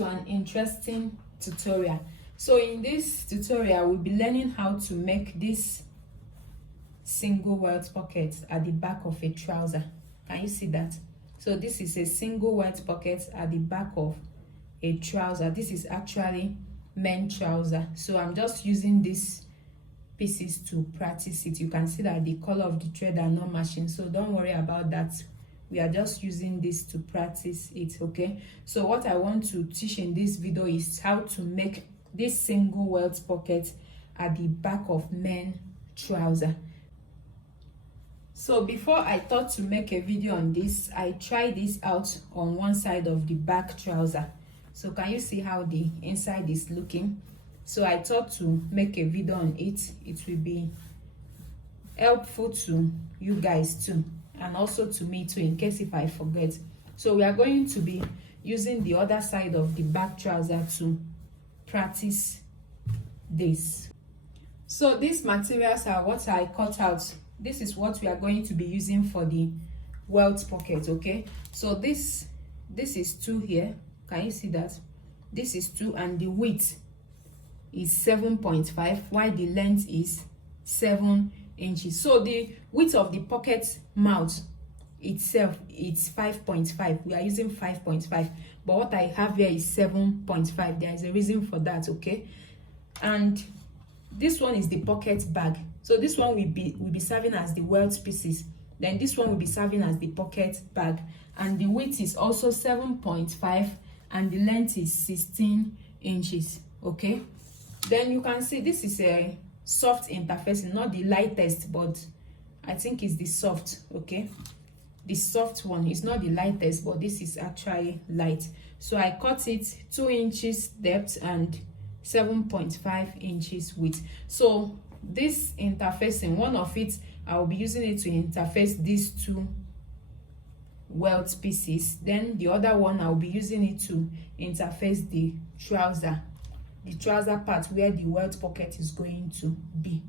to an interesting tutorial. So in this tutorial we'll be learning how to make this single welt pocket at the back of a trouser. Can you see that? So this is a single welt pocket at the back of a trouser. This is actually men's trouser, so I'm just using these pieces to practice it. You can see that the color of the thread are not matching, so don't worry about that. We are just using this to practice it. Okay, so what I want to teach in this video is how to make this single welt pocket at the back of men's trouser. So before I thought to make a video on this, I tried this out on one side of the back trouser. So can you see how the inside is looking? So I thought to make a video on it. It will be helpful to you guys too, and also to me too, in case if I forget. So we are going to be using the other side of the back trouser to practice this. So these materials are what I cut out. This is what we are going to be using for the welt pocket. Okay, so this is 2 here. Can you see that? This is 2, and the width is 7.5, while the length is 7 inches. So the width of the pocket mouth itself is 5.5. We are using 5.5, but what I have here is 7.5. There is a reason for that. Okay, and this one is the pocket bag. So this one will be serving as the welt pieces. Then this one will be serving as the pocket bag, and the width is also 7.5, and the length is 16 inches. Okay, then you can see this is a soft interfacing, not the lightest, but I think it's the soft. Okay, the soft one is not the lightest, but this is actually light. So I cut it 2 inches depth and 7.5 inches width. So this interfacing, one of it I will be using it to interface these 2 welt pieces. Then the other one I'll be using it to interface the trouser part where the welt pocket is going to be.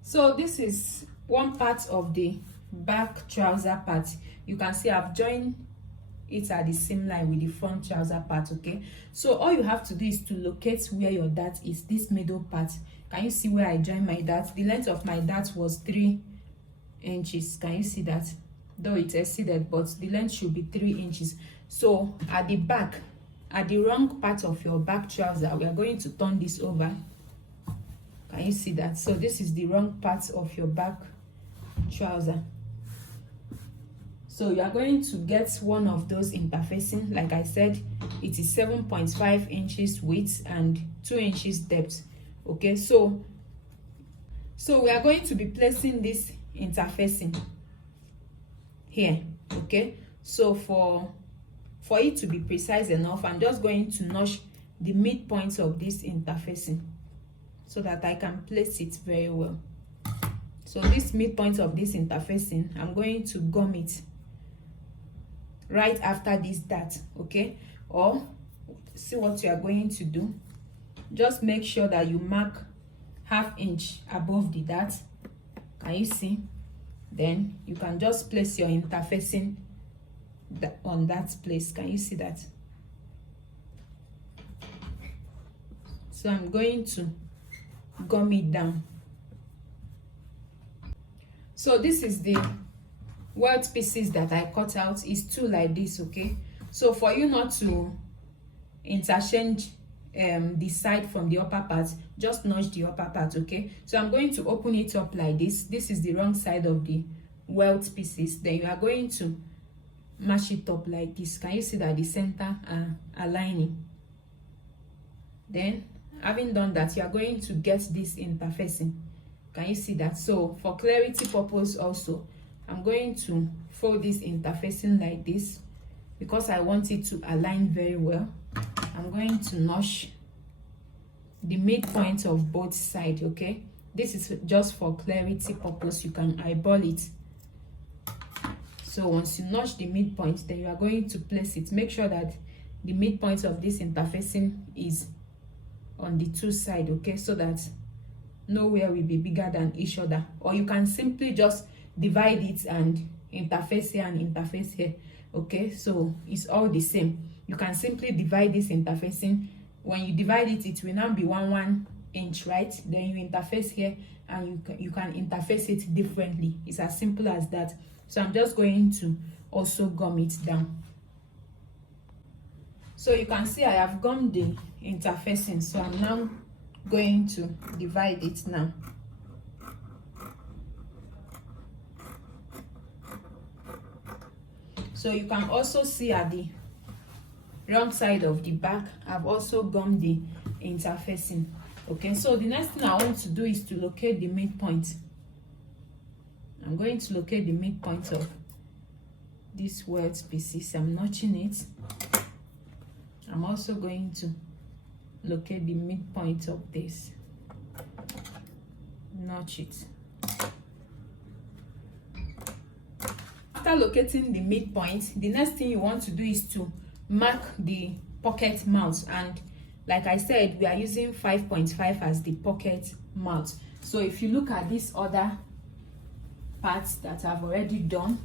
So this is one part of the back trouser part. You can see I've joined it at the seam line with the front trouser part. Okay, so all you have to do is to locate where your dart is, this middle part. Can you see where I joined my dart? The length of my dart was 3 inches. Can you see that? Though it exceeded, but the length should be 3 inches. So at the back, at the wrong part of your back trouser, we are going to turn this over. Can you see that? So this is the wrong part of your back trouser. So you are going to get one of those interfacing. Like I said, it is 7.5 inches width and 2 inches depth. Okay, so we are going to be placing this interfacing here. Okay, so for it to be precise enough, I'm just going to notch the midpoint of this interfacing so that I can place it very well. So this midpoint of this interfacing, I'm going to gum it right after this dart. Okay, or see what you are going to do. Just make sure that you mark ½ inch above the dart. Can you see? Then you can just place your interfacing on that place. Can you see that? So I'm going to gum it down. So this is the welt pieces that I cut out. Is 2 like this. Okay, so for you not to interchange the side from the upper part, just notch the upper part. Okay, so I'm going to open it up like this. This is the wrong side of the welt pieces. Then you are going to mash it up like this. Can you see that the center are aligning? Then having done that, you are going to get this interfacing. Can you see that? So for clarity purpose also, I'm going to fold this interfacing like this because I want it to align very well. I'm going to notch the midpoint of both sides. Okay, this is just for clarity purpose. You can eyeball it. So once you notch the midpoint, then you are going to place it. Make sure that the midpoint of this interfacing is on the 2 sides. Okay, so that nowhere will be bigger than each other. Or you can simply just divide it and interface here and interface here. Okay, so it's all the same. you can simply divide this interfacing. When you divide it, it will now be 1 inch, right? Then you interface here, and you can interface it differently. It's as simple as that. So I'm just going to also gum it down. So you can see I have gummed the interfacing, so I'm now going to divide it now. So you can also see at the wrong side of the back, I've also gummed the interfacing. Okay, so the next thing I want to do is to locate the midpoint. I'm going to locate the midpoint of this welt pieces. I'm notching it. I'm also going to locate the midpoint of this. Notch it. After locating the midpoint, the next thing you want to do is to mark the pocket mouth, and like I said, we are using 5.5 as the pocket mouth. So if you look at this other parts that I've already done,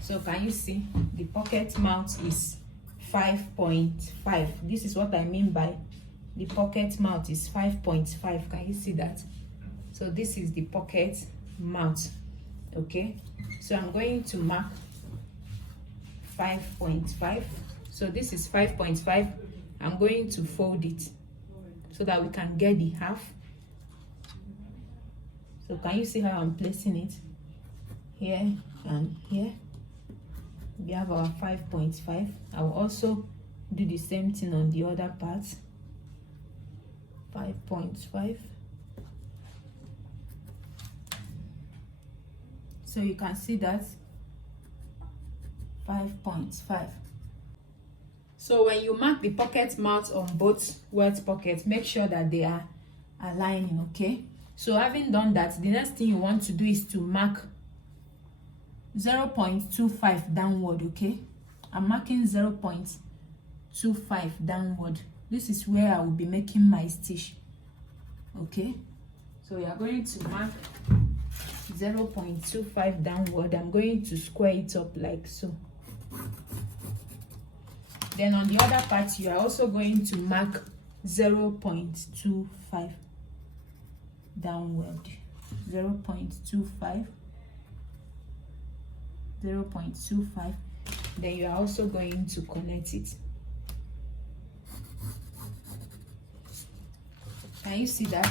so can you see the pocket mouth is 5.5. This is what I mean by the pocket mouth is 5.5. Can you see that? So this is the pocket mouth. Okay, so I'm going to mark 5.5. So this is 5.5. I'm going to fold it so that we can get the half. So can you see how I'm placing it? Here and here. We have our 5.5. I will also do the same thing on the other part. 5.5. So you can see that 5.5. So when you mark the pocket mouth on both welt pockets, make sure that they are aligning. Okay, so having done that, the next thing you want to do is to mark 0.25 downward. Okay, I'm marking 0.25 downward. This is where I will be making my stitch. Okay, so we are going to mark 0.25 downward. I'm going to square it up like so. Then on the other part, you are also going to mark 0.25 downward. 0.25. Then you are also going to connect it. Can you see that?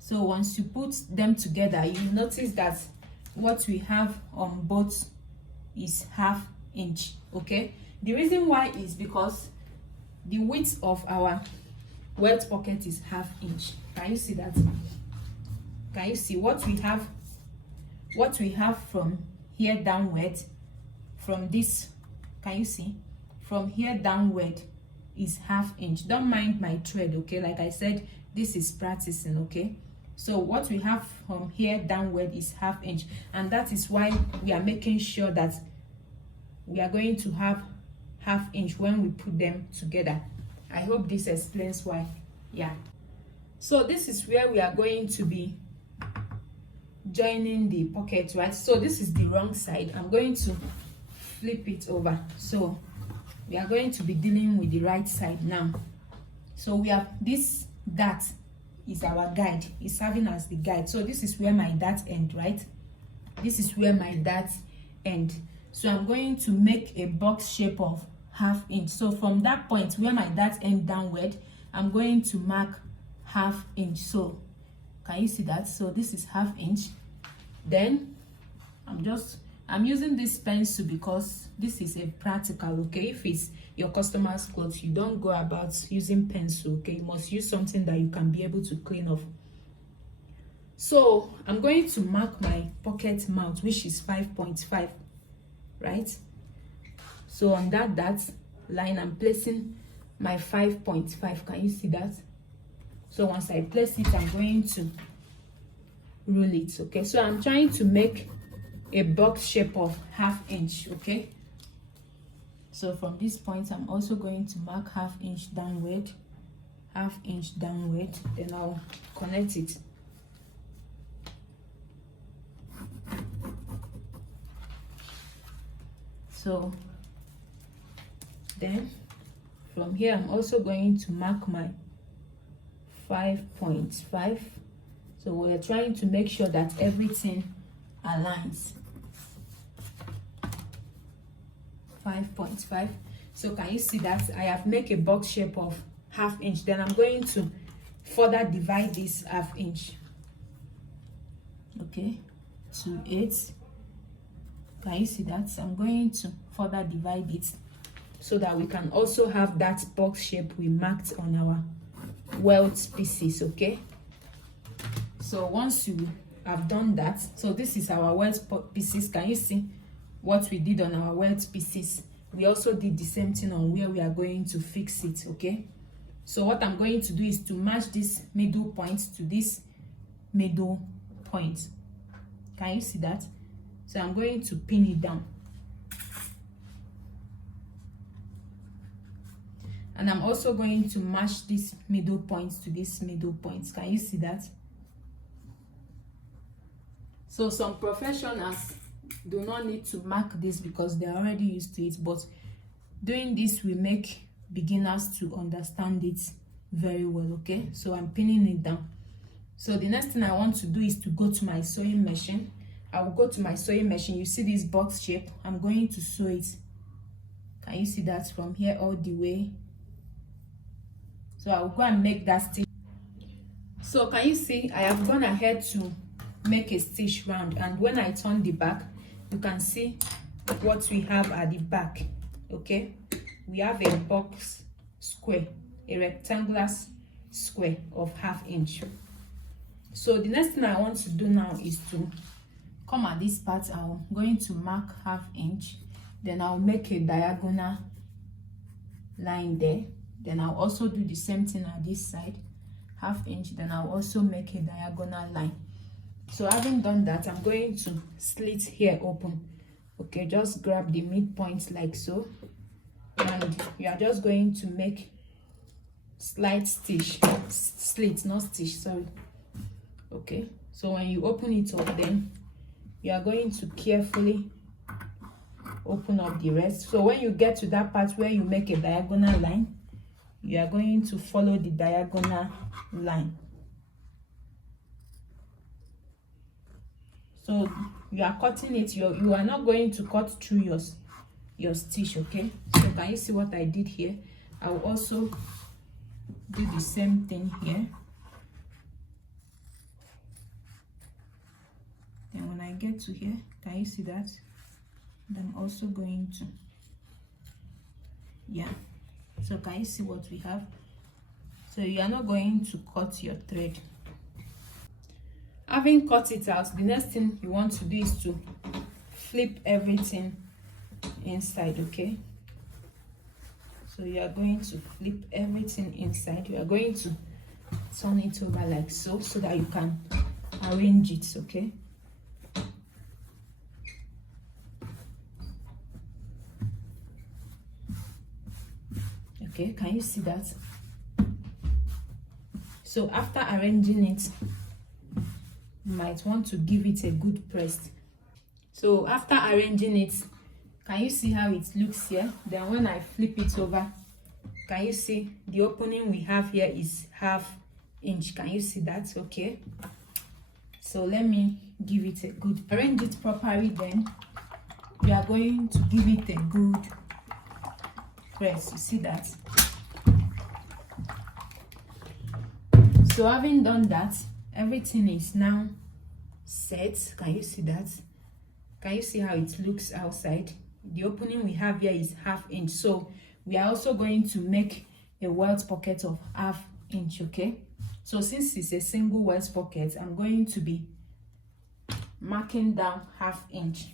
So once you put them together, you notice that what we have on both is ½ inch. Okay, the reason why is because the width of our welt pocket is ½ inch. Can you see that? Can you see what we have? What we have from here downward, from this, can you see? From here downward is ½ inch. Don't mind my thread, okay? Like I said, this is practicing. Okay, so what we have from here downward is ½ inch, and that is why we are making sure that we are going to have ½ inch when we put them together. I hope this explains why. Yeah, so this is where we are going to be joining the pocket, right? So this is the wrong side. I'm going to flip it over. So we are going to be dealing with the right side now. So we have this dart is our guide. It's serving as the guide. So this is where my dart end, right? This is where my dart end. So I'm going to make a box shape of ½ inch. So from that point where my dart end downward, I'm going to mark ½ inch. So can you see that? So this is ½ inch. Then I'm using this pencil because this is a practical. Okay, if it's your customer's clothes, you don't go about using pencil. Okay, you must use something that you can be able to clean off. So I'm going to mark my pocket mouth, which is 5.5, right? So on that line, I'm placing my 5.5. Can you see that? So once I place it, I'm going to rule it. Okay, so I'm trying to make a box shape of ½ inch. Okay, so from this point, I'm also going to mark ½ inch downward, ½ inch downward. Then I'll connect it. So Then from here I'm also going to mark my 5.5. so we're trying to make sure that everything aligns. 5.5. so can you see that I have made a box shape of 1/2 inch? Then I'm going to further divide this 1/2 inch, okay, to 8. Can you see that? I'm going to further divide it so that we can also have that box shape we marked on our welt pieces, okay? So once you have done that, so this is our welt pieces. Can you see what we did on our welt pieces? We also did the same thing on where we are going to fix it, okay? So what I'm going to do is to match this middle point to this middle point. Can you see that? So I'm going to pin it down, and I'm also going to match this middle point to this middle point. Can you see that? So some professionals do not need to mark this because they're already used to it, but doing this will make beginners to understand it very well, okay? So I'm pinning it down. So the next thing I want to do is to go to my sewing machine. I will go to my sewing machine. You see this box shape? I'm going to sew it. Can you see that from here all the way? So I will go and make that stitch. So can you see I have gone ahead to make a stitch round, and when I turn the back, you can see what we have at the back, okay? We have a box square, a rectangular square of 1/2 inch. So the next thing I want to do now is to come at this part. I'm going to mark 1/2 inch, then I'll make a diagonal line there. Then I'll also do the same thing at this side, 1/2 inch, then I'll also make a diagonal line. So having done that, I'm going to slit here open, okay? Just grab the midpoint like so, and you are just going to make slight stitch, slit, not stitch, sorry, okay? So when you open it up, then you are going to carefully open up the rest. So when you get to that part where you make a diagonal line, you are going to follow the diagonal line. So you are cutting it, you are not going to cut through your stitch, okay? So can you see what I did here? I will also do the same thing here. Then when I get to here, can you see that? And I'm also going to, yeah. So can you see what we have? So you are not going to cut your thread. Having cut it out, the next thing you want to do is to flip everything inside, okay? So you are going to flip everything inside. You are going to turn it over like so, so that you can arrange it, okay? Okay, can you see that? So after arranging it, you might want to give it a good press. So after arranging it, can you see how it looks here? Then when I flip it over, can you see the opening we have here is 1/2 inch? Can you see that? Okay, so let me give it a good, arrange it properly. Then we are going to give it a good press. You see that? So having done that, everything is now set. Can you see that? Can you see how it looks outside? The opening we have here is 1/2 inch. So we are also going to make a welt pocket of 1/2 inch, okay? So since it's a single welt pocket, I'm going to be marking down 1/2 inch.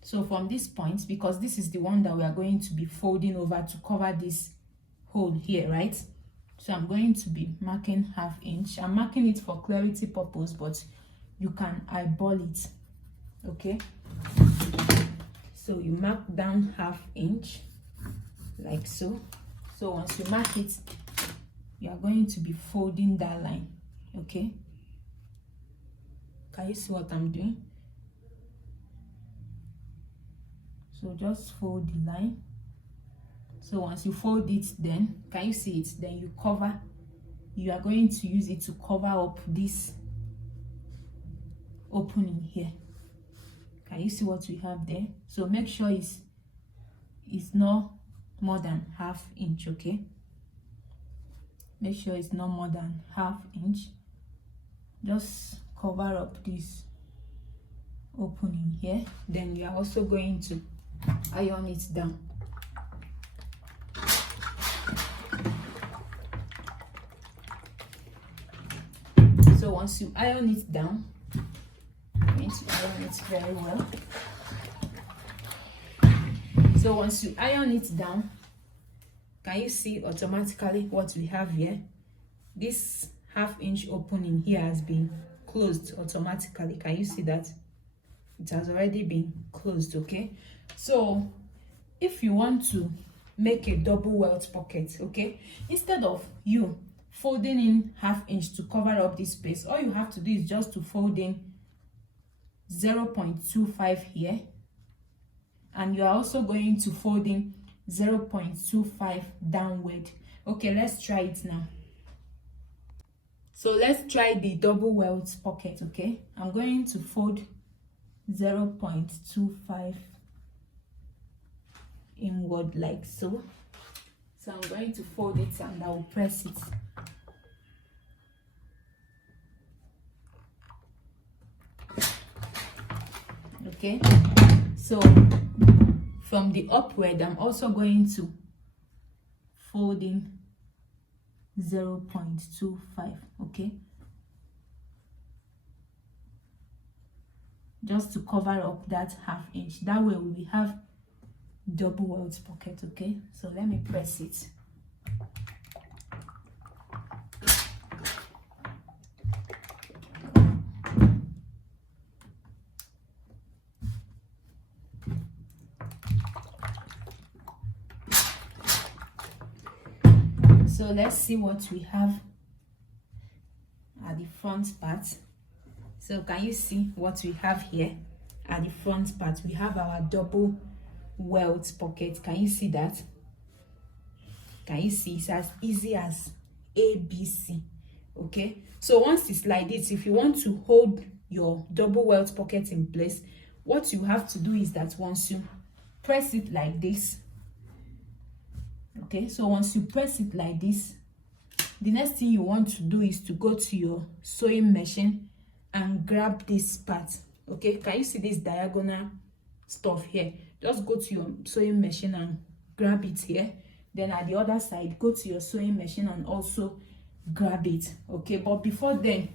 So from this point, because this is the one that we are going to be folding over to cover this hole here, right? So I'm going to be marking 1/2 inch. I'm marking it for clarity purpose, but you can eyeball it, okay? So you mark down 1/2 inch like so. So once you mark it, you are going to be folding that line, okay? Can you see what I'm doing? So just fold the line So once you fold it, then can you see it? Then you cover, you are going to use it to cover up this opening here. Can you see what we have there? So make sure it's not more than ½ inch, okay? Make sure it's not more than ½ inch. Just cover up this opening here. Then you are also going to iron it down. So once you iron it down, you're going to iron it very well. So once you iron it down, can you see automatically what we have here? This ½ inch opening here has been closed automatically. Can you see that? It has already been closed, okay? So if you want to make a double welt pocket, okay, instead of you folding in ½ inch to cover up this space, all you have to do is just to fold in 0.25 here, and you are also going to fold in 0.25 downward. Okay, let's try it now. So let's try the double welt pocket, okay? I'm going to fold 0.25 inward like so. So I'm going to fold it and I will press it. Okay, so from the upward, I'm also going to fold in 0.25, okay, just to cover up that ½ inch. That way we have double welt pocket, okay? So let me press it. So let's see what we have at the front part. So can you see what we have here at the front part? We have our double welt pocket. Can you see that? Can you see? It's as easy as ABC. Okay, so once it's like this, if you want to hold your double welt pocket in place, what you have to do is that once you press it like this, okay, so once you press it like this, the next thing you want to do is to go to your sewing machine and grab this part. Okay, can you see this diagonal stuff here? Just go to your sewing machine and grab it here. Then at the other side, go to your sewing machine and also grab it. Okay, but before then,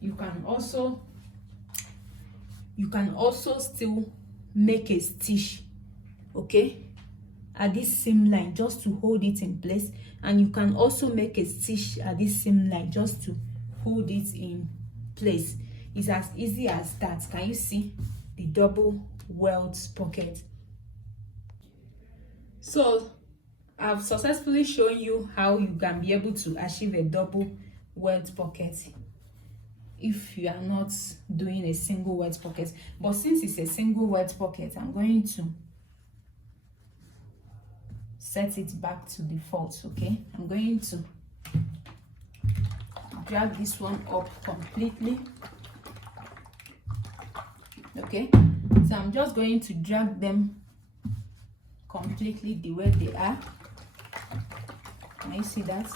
you can also still make a stitch, okay, at this seam line just to hold it in place, and you can also make a stitch at this seam line just to hold it in place. It's as easy as that. Can you see the double welt pocket? So I've successfully shown you how you can be able to achieve a double welt pocket if you are not doing a single welt pocket. But since it's a single welt pocket, I'm going to set it back to default. Okay, I'm going to drag this one up completely. Okay, so I'm just going to drag them completely the way they are. Can you see that?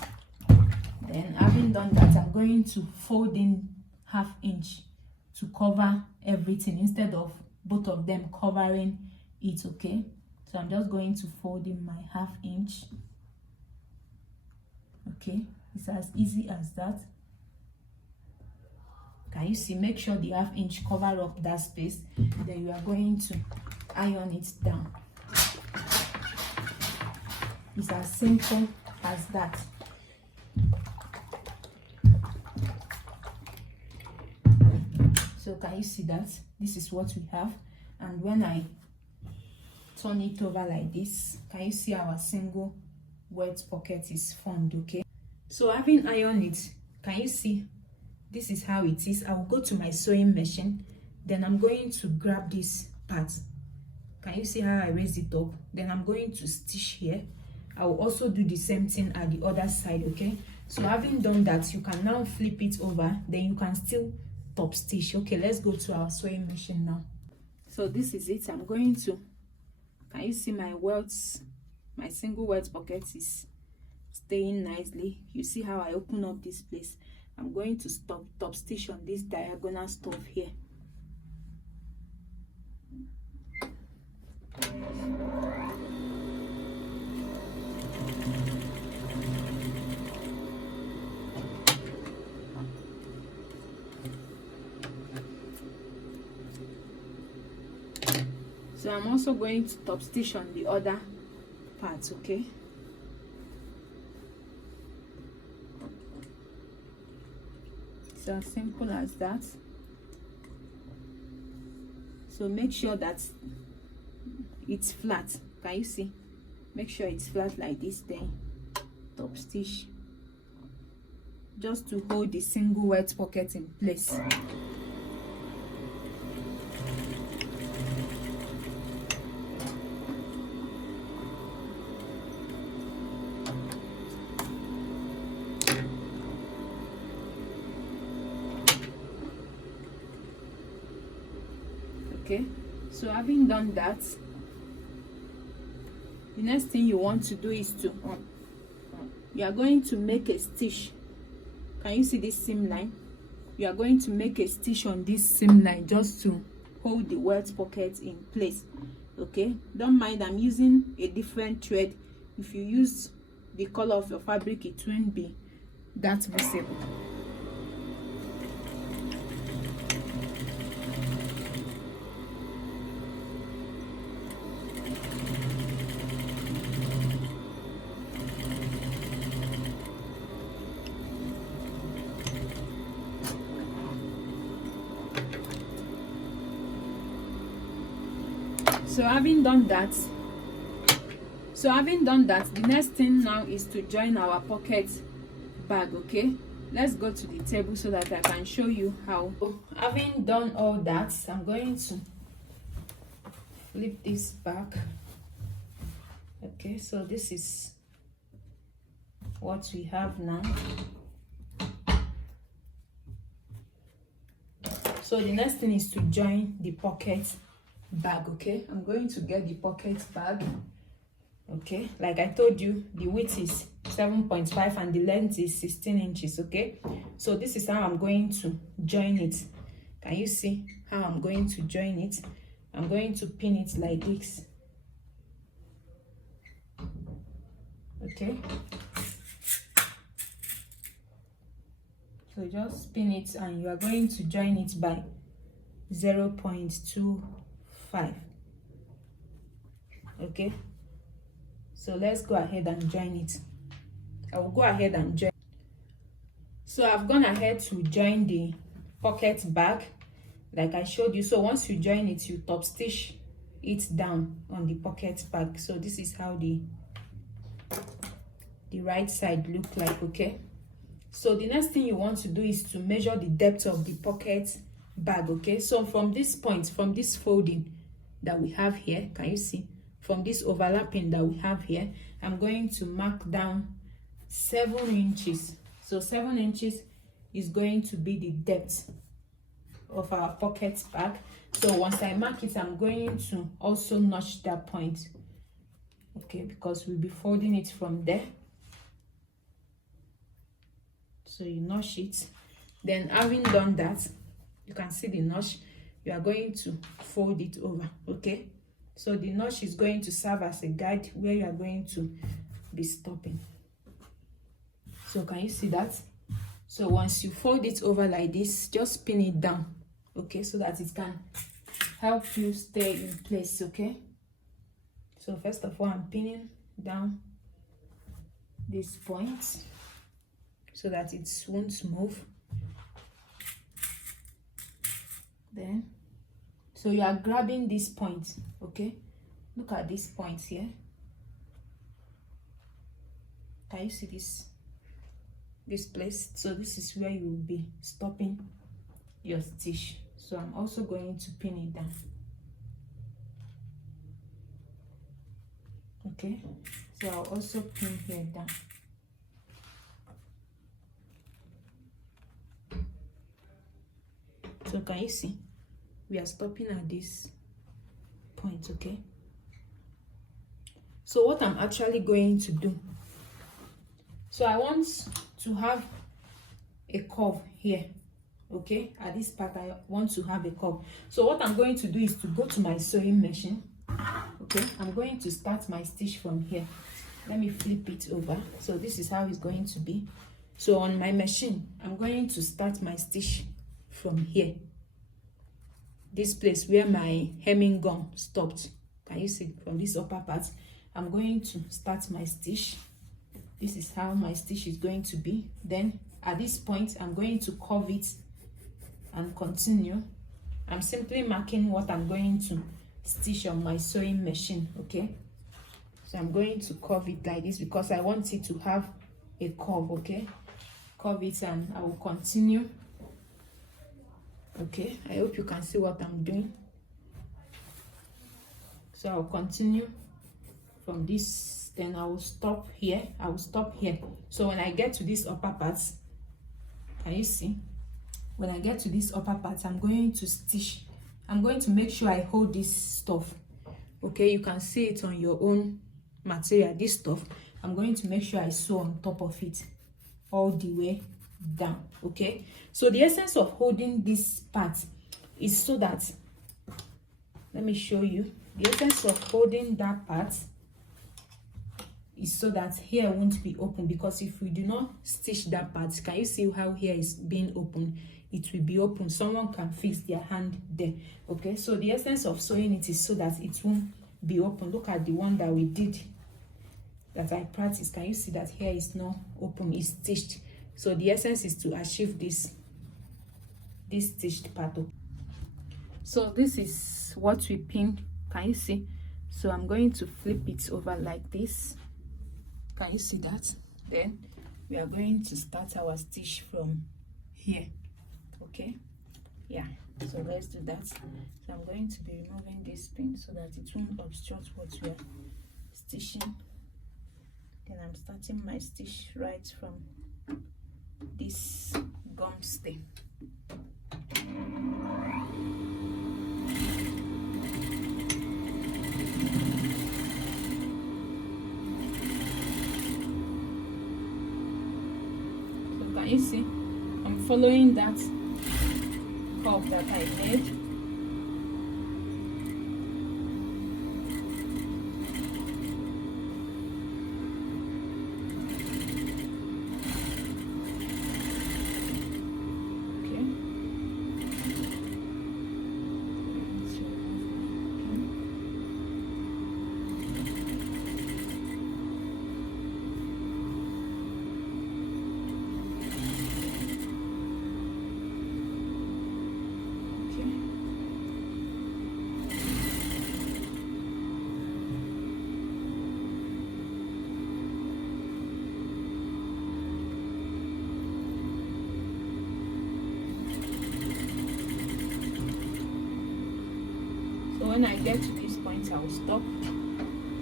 Then having done that, I'm going to fold in ½ inch to cover everything instead of both of them covering it. Okay, so I'm just going to fold in my ½ inch. Okay, it's as easy as that. Can you see? Make sure the ½ inch cover up that space. Then you are going to iron it down. It's as simple as that. So can you see that? This is what we have. And when I turn it over like this, can you see our single welt pocket is formed? Okay, so having ironed it, can you see? This is how it is. I will go to my sewing machine. Then I'm going to grab this part. Can you see how I raise it up? Then I'm going to stitch here. I will also do the same thing at the other side. Okay, so having done that, you can now flip it over, then you can still top stitch. Okay, let's go to our sewing machine now. So this is it. I'm going to, can you see my welts? My single welt pocket is staying nicely. You see how I open up this place? I'm going to top stitch on this diagonal stuff here. So I'm also going to top stitch on the other parts. Okay, it's as simple as that. So make sure that it's flat. Can you see? Make sure it's flat like this, then top stitch just to hold the single welt pocket in place. Okay, so having done that, the next thing you want to do is to you are going to make a stitch. Can you see this seam line? You are going to make a stitch on this seam line just to hold the welt pocket in place. Okay, don't mind, I'm using a different thread. If you use the color of your fabric, it won't be that visible. So having done that, the next thing now is to join our pocket bag. Okay, let's go to the table so that I can show you how. Having done all that, I'm going to flip this back. Okay, so this is what we have now. So the next thing is to join the pocket bag. Okay, I'm going to get the pocket bag. Okay, like I told you, the width is 7.5 and the length is 16 inches. Okay, so this is how I'm going to join it. Can you see how I'm going to join it? I'm going to pin it like this. Okay, so just pin it and you are going to join it by 0.25. Okay, so let's go ahead and join it. I will go ahead and join. So I've gone ahead to join the pocket bag like I showed you. So once you join it, you top stitch it down on the pocket bag. So this is how the right side look like. Okay, so the next thing you want to do is to measure the depth of the pocket bag. Okay, so from this point, from this folding that we have here, can you see, from this overlapping that we have here, I'm going to mark down 7 inches. So 7 inches is going to be the depth of our pocket bag. So once I mark it, I'm going to also notch that point. Okay, because we'll be folding it from there. So you notch it. Then having done that, you can see the notch. You are going to fold it over. Okay, so the notch is going to serve as a guide where you are going to be stopping. So can you see that? So once you fold it over like this, just pin it down. Okay, so that it can help you stay in place. Okay, so first of all, I'm pinning down this point so that it won't move. Then, so you are grabbing this point. Okay, look at this point here. Can you see this place? So this is where you will be stopping your stitch. So I'm also going to pin it down. Okay, So I'll also pin here down. So can you see? We are stopping at this point, okay? So what I'm actually going to do, so I want to have a curve here, okay? At this part I want to have a curve. So what I'm going to do is to go to my sewing machine, okay? I'm going to start my stitch from here. Let me flip it over. So this is how it's going to be. So on my machine, I'm going to start my stitch from here, this place where my hemming gum stopped. Can you see? From this upper part, I'm going to start my stitch. This is how my stitch is going to be. Then at this point, I'm going to curve it and continue. I'm simply marking what I'm going to stitch on my sewing machine, okay? So I'm going to curve it like this because I want it to have a curve, okay? Curve it and I will continue. Okay, I hope you can see what I'm doing. So I'll continue from this, then I will stop here. I will stop here. So when I get to this upper part, can you see? When I get to this upper part, I'm going to stitch. I'm going to make sure I hold this stuff. Okay, you can see it on your own material, this stuff. I'm going to make sure I sew on top of it all the way down, okay? So the essence of holding this part is so that, let me show you, the essence of holding that part is so that here won't be open, because if we do not stitch that part, can you see how here is being open? It will be open. Someone can fix their hand there, okay? So the essence of sewing it is so that it won't be open. Look at the one that we did, that I practiced. Can you see that here is not open, it's stitched? So the essence is to achieve this stitched part. So this is what we pinned. Can you see? So I'm going to flip it over like this. Can you see that? Then we are going to start our stitch from here, okay? Yeah, so let's do that. So I'm going to be removing this pin so that it won't obstruct what we are stitching. Then I'm starting my stitch right from this gum stay. So can you see? I'm following that curve that I made. When I get to this point, I will stop.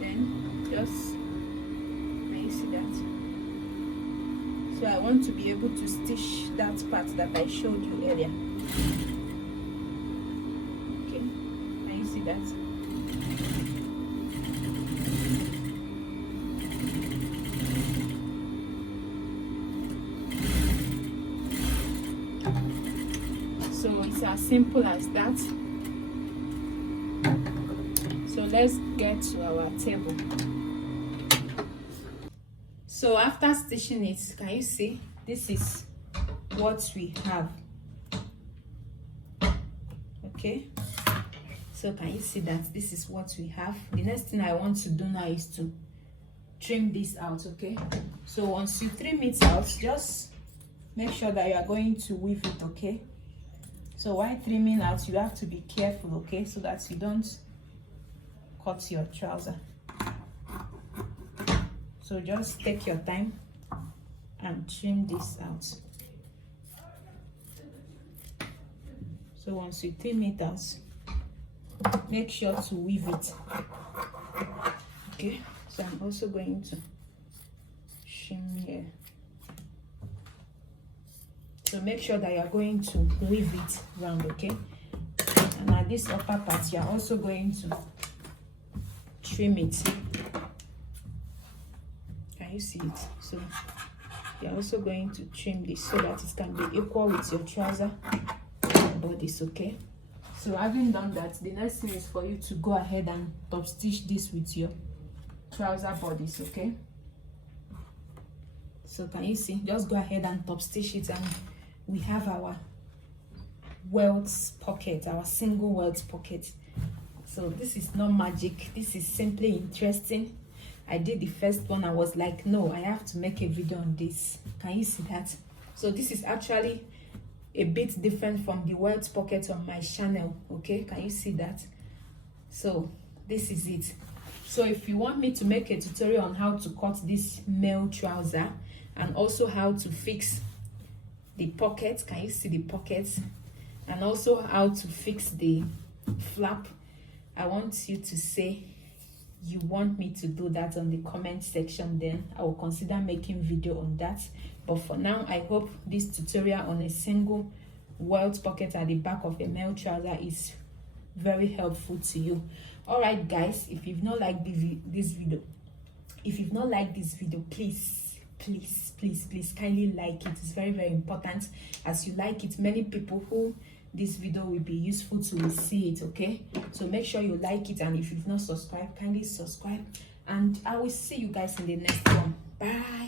Then just, can you see that? So I want to be able to stitch that part that I showed you earlier. Okay, can you see that? So it's as simple as that. So let's get to our table. So after stitching it, can you see? This is what we have. Okay, so can you see that this is what we have? The next thing I want to do now is to trim this out, okay? So once you trim it out, just make sure that you are going to weave it, okay? So while trimming out, you have to be careful, okay, so that you don't cut your trouser. So just take your time and trim this out. So once you trim it out, make sure to weave it. Okay, So I'm also going to trim here. So make sure that you are going to weave it round, okay? And at this upper part, you are also going to trim it. Can you see it? So you're also going to trim this so that it can be equal with your trouser bodies, okay? So having done that, the next thing is for you to go ahead and top stitch this with your trouser bodies, okay? So can you see? Just go ahead and top stitch it, and we have our welt pocket, our single welt pocket. So this is not magic, this is simply interesting. I did the first one, I was like, no, I have to make a video on this. Can you see that? So this is actually a bit different from the welt pocket on my channel, okay? Can you see that? So this is it. So if you want me to make a tutorial on how to cut this male trouser and also how to fix the pocket, can you see the pockets, and also how to fix the flap, I want you to say you want me to do that on the comment section. Then I will consider making video on that. But for now, I hope this tutorial on a single welt pocket at the back of a male trouser is very helpful to you. All right guys, if you've not liked this video, please kindly like it. It's very, very important. As you like it, many people who this video will be useful to will see it, okay? So make sure you like it, and if you've not subscribed, kindly subscribe, and I will see you guys in the next one. Bye.